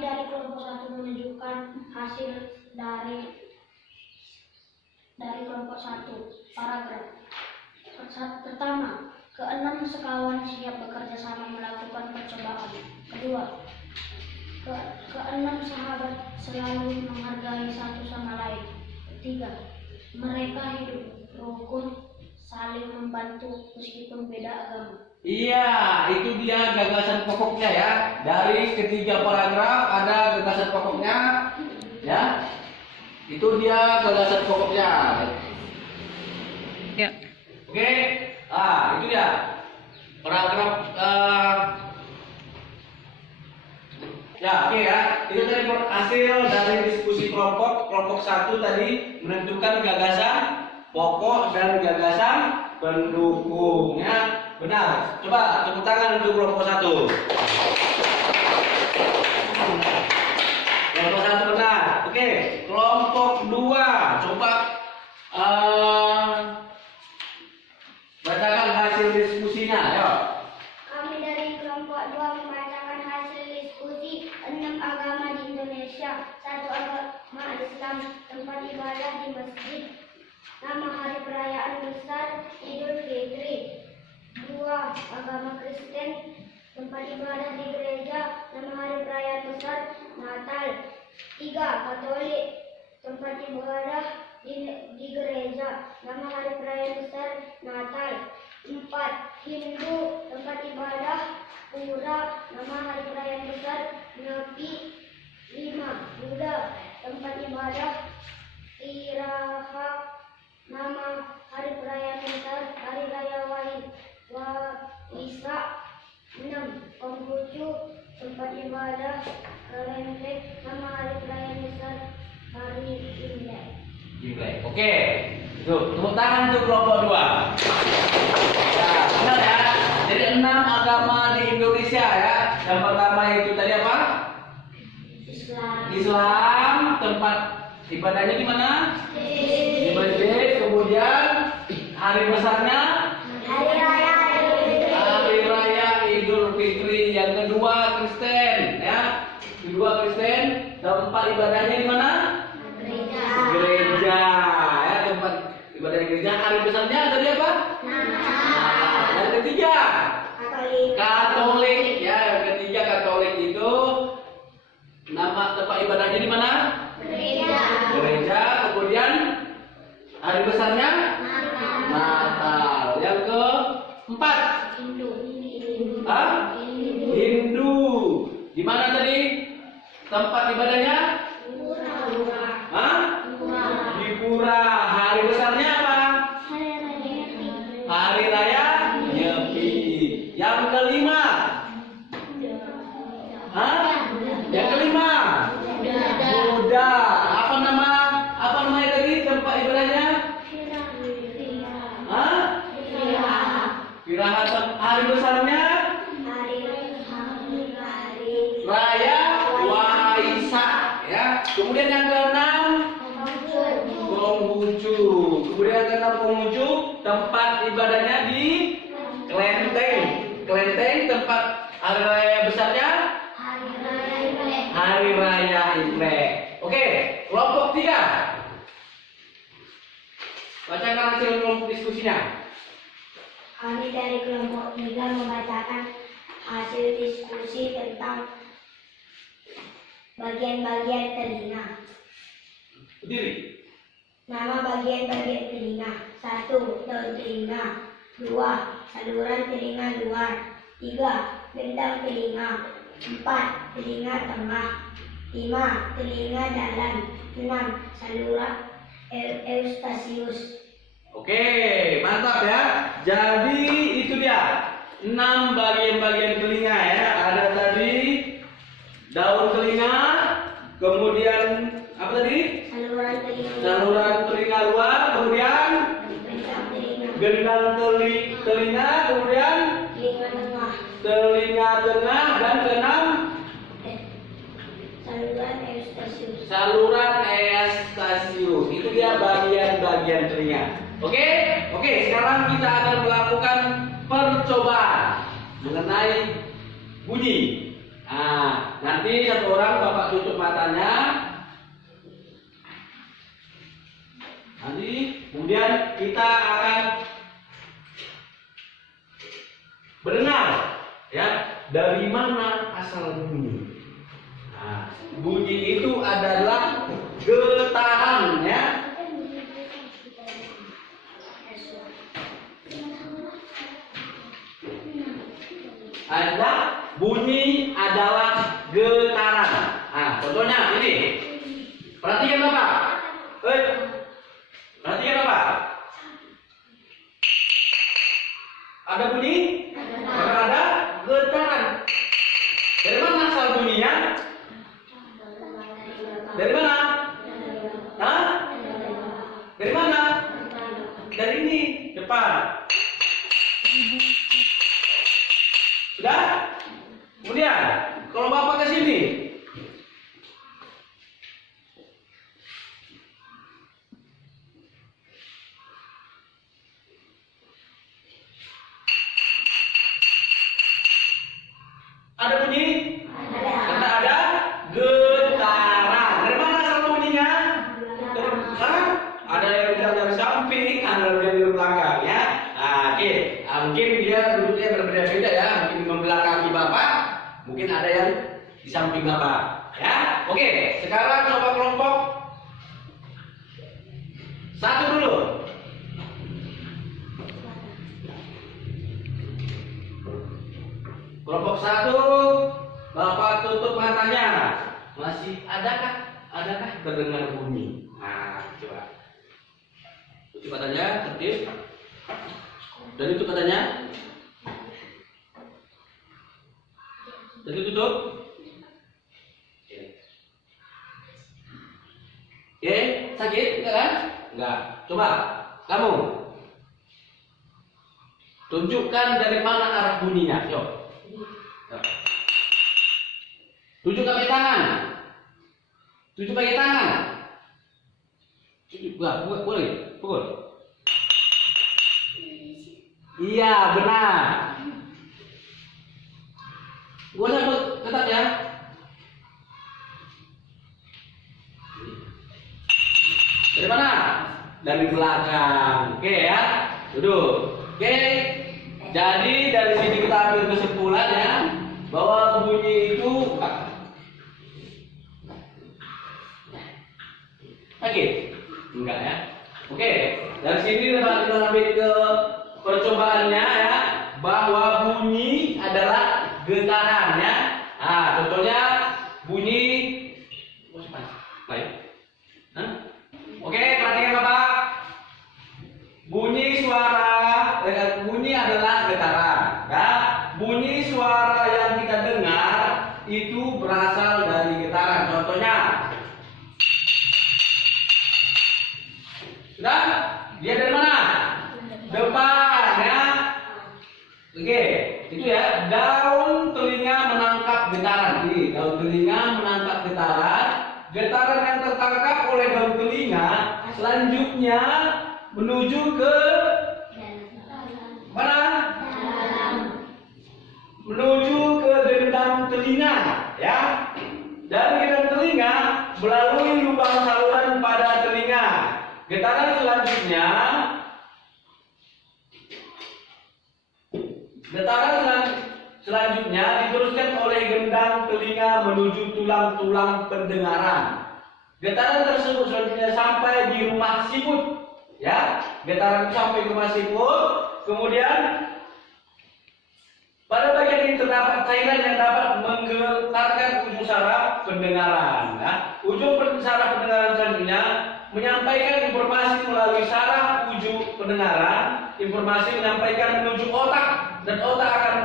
dari kelompok 1 menunjukkan hasil dari kelompok 1. Paragraf pertama, keenam sekawan siap bekerja sama melakukan percobaan. Kedua, keenam sahabat selalu menghargai satu sama lain. Ketiga, mereka hidup rukun, saling membantu meskipun beda agama. Iya, itu dia gagasan pokoknya ya. Dari ketiga paragraf ada gagasan pokoknya, ya. Itu dia gagasan pokoknya. Ya. Oke, itu dia paragraf. Ya, oke ya. Itu tadi hasil dari diskusi kelompok 1 tadi menentukan gagasan pokok dan gagasan pendukungnya. Benar. Coba tepuk tangan untuk kelompok 1. Kelompok 1 benar. Oke, kelompok 2 coba bacakan hasil diskusinya, ayo. Kami dari kelompok 2 membacakan hasil diskusi 6 agama di Indonesia. 1 agama Islam, tempat ibadah di masjid. Nama hari perayaan besar Idul Fitri. 2 agama Kristen, tempat ibadah di gereja. Nama hari perayaan besar Natal. 3 Katolik, tempat ibadah di gereja. Nama hari perayaan besar Natal. 4 Hindu, tempat ibadah pura. Nama hari perayaan besar Nyepi. 5 Buddha, tempat ibadah Tiraha. Nama hari perayaan besar Hari Raya Waisak. 6 Konghucu, tempat ibadah Kelenteng. Nama hari perayaan besar Hari Imlek. Oke. Tuh, tepuk tangan untuk kelompok 2. Ya, benar ya. Jadi 6 agama di Indonesia ya. Yang pertama itu tadi apa? Islam, tempat ibadahnya di mana? Di masjid. Kemudian hari besarnya Hari Raya Idul Fitri. Yang kedua Kristen ya. Kedua Kristen, tempat ibadahnya di mana? Gereja ya, tempat ibadah di gereja. Hari besarnya tadi apa? Yang ketiga Katolik ya. Yang ketiga Katolik itu nama tempat ibadahnya di mana? Gereja. Kemudian hari besarnya Natal. Yang keempat Hindu. Di mana tadi tempat ibadahnya? Di pura. Hari besarnya apa? Hari Raya Nyepi. Yang kelima? Yang kelima? Buddha. Apa namanya tadi tempat ibadahnya? Viraha. Hari besarnya? Raya Waisak ya. Kemudian yang keenam Konghucu. Kemudian yang keenam Konghucu, tempat ibadahnya di Kelenteng. Kelenteng tempat hari raya besarnya Hari Raya Imlek. Oke, kelompok 3. Bacakan hasil kelompok diskusinya. Kami dari kelompok 3 membacakan hasil diskusi tentang bagian-bagian telinga. Berdiri. Nama bagian-bagian telinga. 1. Daun telinga. 2. Saluran telinga luar. 3. Gendang telinga. 4. Telinga tengah. 5. Telinga dalam. 6. Saluran Eustasius. Oke, mantap ya. Jadi itu dia 6 bagian-bagian telinga ya. Ada tadi daun telinga, kemudian apa tadi? Saluran telinga luar, kemudian gendang telinga, kemudian telinga tengah, dan keenam saluran Eustasius. Itu dia bagian-bagian telinga. Oke, sekarang kita akan melakukan percobaan mengenai bunyi. Nah, nanti satu orang Bapak tutup matanya. Nanti kemudian kita akan mendengar ya dari mana asal bunyi. Nah, bunyi itu adalah getaran ya. Ada bunyi adalah getaran. Nah, contohnya ini. Perhatikan Bapak. Perhatikan Bapak. Ada bunyi? Maka ada getaran. Dari mana asal bunyinya? Dari mana? Hah? Dari mana? Dari ini, depan. Sudah? Kemudian, kalau Bapak ke sini. Ada bunyi? Karena ada getaran. Dari mana asal bunyinya? Ada yang bilang dari samping, ada yang dari belakang ya. Nah, oke. Nah, mungkin dia duduknya berbeda-beda ya. Mungkin membelakangi Bapak, mungkin ada yang di samping Bapak. Ya, oke. Sekarang coba kelompok satu dulu. Kelompok satu, Bapak tutup matanya. Masih adakah terdengar bunyi? Nah, coba. Tutup matanya, tertib. Dan itu katanya. Jadi tutup. Oke, sakit enggak kan? Enggak. Coba kamu tunjukkan dari mana arah bunyinya. Yuk. Tunjuk pakai tangan. Tunjuk pakai tangan. Tunjuk, boleh, pukul. Iya, benar. Gua sebut tetap ya. Dari mana? Dari belakang. Oke ya. Duduk. Oke. Jadi dari sini kita ambil kesimpulan ya bahwa bunyi itu oke, enggak ya. Oke, dari sini dapat kita ambil ke percobaannya ya bahwa bunyi adalah getaran ya. Nah, contohnya bunyi baik. Oke, perhatikan Bapak. Bunyi adalah getaran. Ya. Bunyi suara yang kita dengar itu berasal dari getaran. Contohnya, sudah? Dia dari mana? Depan ya. Oke, itu ya. Daun telinga menangkap getaran. Jadi, daun telinga menangkap getaran. Getaran yang tertangkap oleh daun telinga selanjutnya menuju ke mana? Menuju ke gendang telinga, ya. Dari gendang telinga melalui lubang saluran pada telinga. Getaran selanjutnya diteruskan oleh gendang telinga menuju tulang-tulang pendengaran. Getaran tersebut selanjutnya sampai di rumah siput, ya. Getaran sampai ke rumah siput, kemudian pada bagian ini terdapat cairan yang dapat menggetarkan ujung saraf pendengaran. Ya. Ujung saraf pendengaran selanjutnya menyampaikan informasi melalui saraf ujung pendengaran. Informasi menyampaikan menuju otak dan otak akan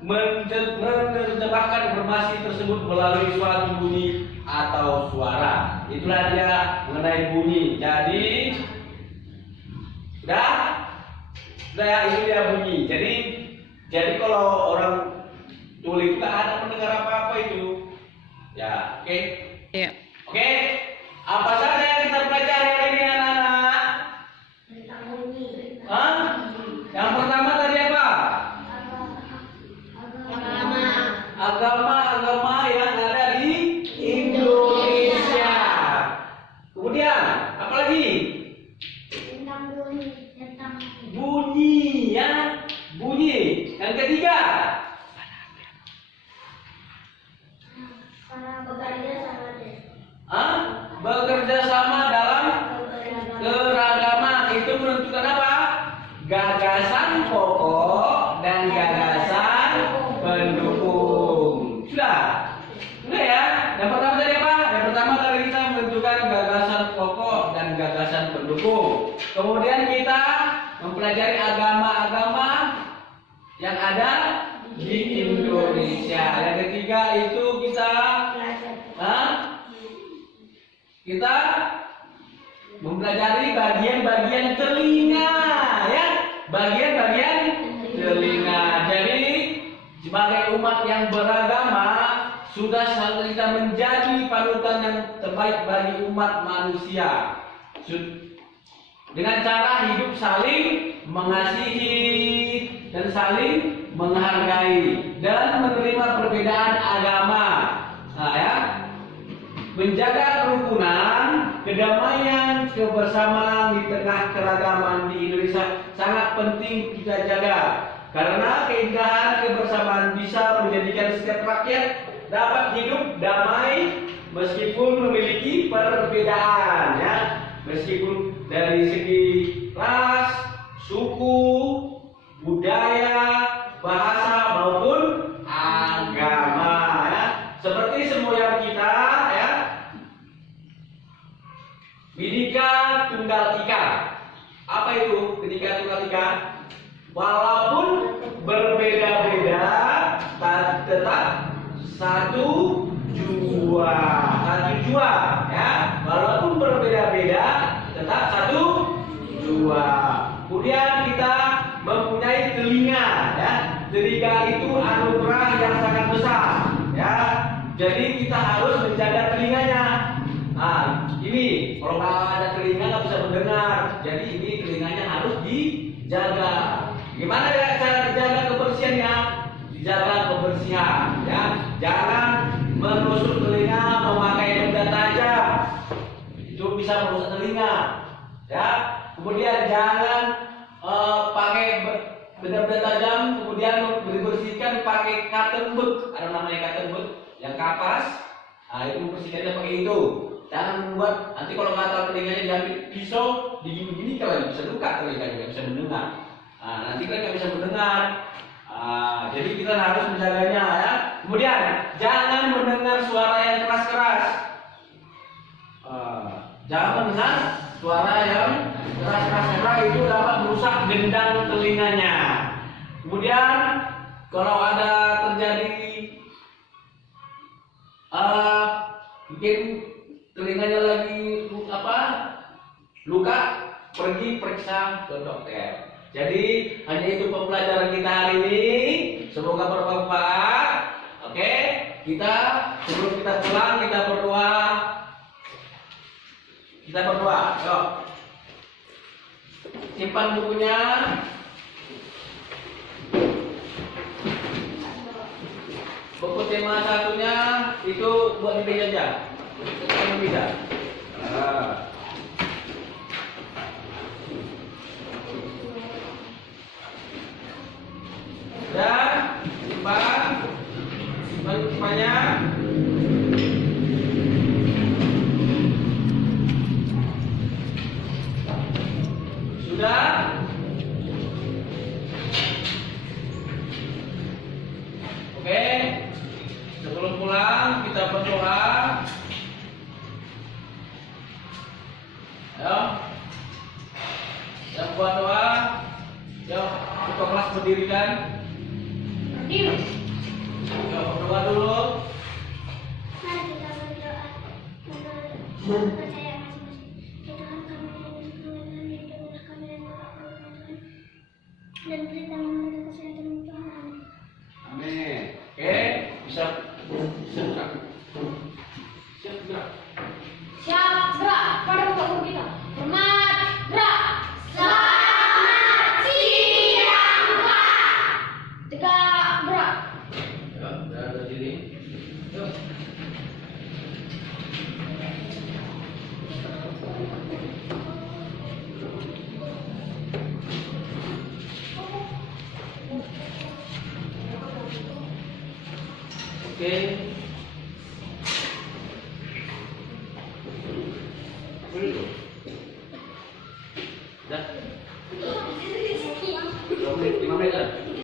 menerjemahkan informasi tersebut melalui suatu bunyi atau suara. Itulah dia mengenai bunyi. Jadi, sudah ya, itu dia bunyi. Jadi kalau orang tuli itu nggak ada mendengar apa-apa itu. Ya, oke? Iya. Oke? Apa saja yang kita pelajari hari ini anak-anak? Tentang bunyi. Hah? Yang pertama tadi apa? Agama. Agama mempelajari agama-agama yang ada di Indonesia. Yang ketiga itu kita mempelajari bagian-bagian telinga, ya, bagian-bagian telinga. Jadi sebagai umat yang beragama, sudah saatnya kita menjadi panutan yang terbaik bagi umat manusia dengan cara hidup saling mengasihi dan saling menghargai dan menerima perbedaan agama. Nah, ya, menjaga kerukunan, kedamaian, kebersamaan di tengah keragaman di Indonesia sangat penting kita jaga, karena keindahan kebersamaan bisa menjadikan setiap rakyat dapat hidup damai meskipun memiliki perbedaan, ya, meskipun dari segi ras, suku, budaya, bahasa maupun agama, ya. Seperti semboyan kita, ya, Bhinneka Tunggal Ika. Apa itu Bhinneka Tunggal Ika? Walaupun berbeda-beda, tetap satu jua, ya. Walaupun berbeda-beda, tetap satu jua. Kemudian kita mempunyai telinga, ya. Telinga itu anugerah yang sangat besar, ya. Jadi kita harus menjaga telinganya. Nah, ini kalau nggak ada telinga nggak bisa mendengar. Jadi ini telinganya harus dijaga. Gimana ya cara dijaga kebersihannya? Dijaga kebersihan, ya. Jangan menusuk telinga memakai benda tajam. Itu bisa merusak telinga, ya. Kemudian jangan pakai benda-benda tajam, kemudian dibersihkan pakai cotton bud. Ada namanya cotton bud yang kapas. Nah, itu bersihkannya pakai itu. Jangan membuat nanti kalau gatal telinganya diambil pisau digini-gini, kalau bisa luka telinganya, nggak bisa mendengar. Nah, nanti kan nggak bisa mendengar. Jadi kita harus menjaganya, ya. Kemudian jangan mendengar suara yang keras-keras. Jangan mendengar suara yang keras-keras, karena itu dapat merusak gendang telinganya. Kemudian kalau ada terjadi mungkin telinganya lagi luka, pergi periksa ke dokter. Jadi hanya itu pembelajaran kita hari ini. Semoga bermanfaat. Oke, kita sebelum kita pulang kita berdoa. Yuk. Simpan bukunya. Buku tema satunya itu buat di meja aja. Kamu bisa. Dan simpan simpannya. Sudah. Oke. Sebelum pulang kita berdoa. Ayo. Yang buat doa. Yuk, ketua kelas berdirikan. Yuk, berdoa dulu. Mari kita berdoa menurut percaya masing-masing. Ya Tuhan, kami lindungilah kami dan doa Tuhan, dan beri kami kesehatan Tuhan. Amin. Amin. Oke, bisa buka. Siap gerak. Siap gerak pada waktu kita. Hormat gerak. Selamat siang Pak. Tegak gerak. Ya, dari sini. Yuk. Oke. Dulu. Dah. 5 menit kan?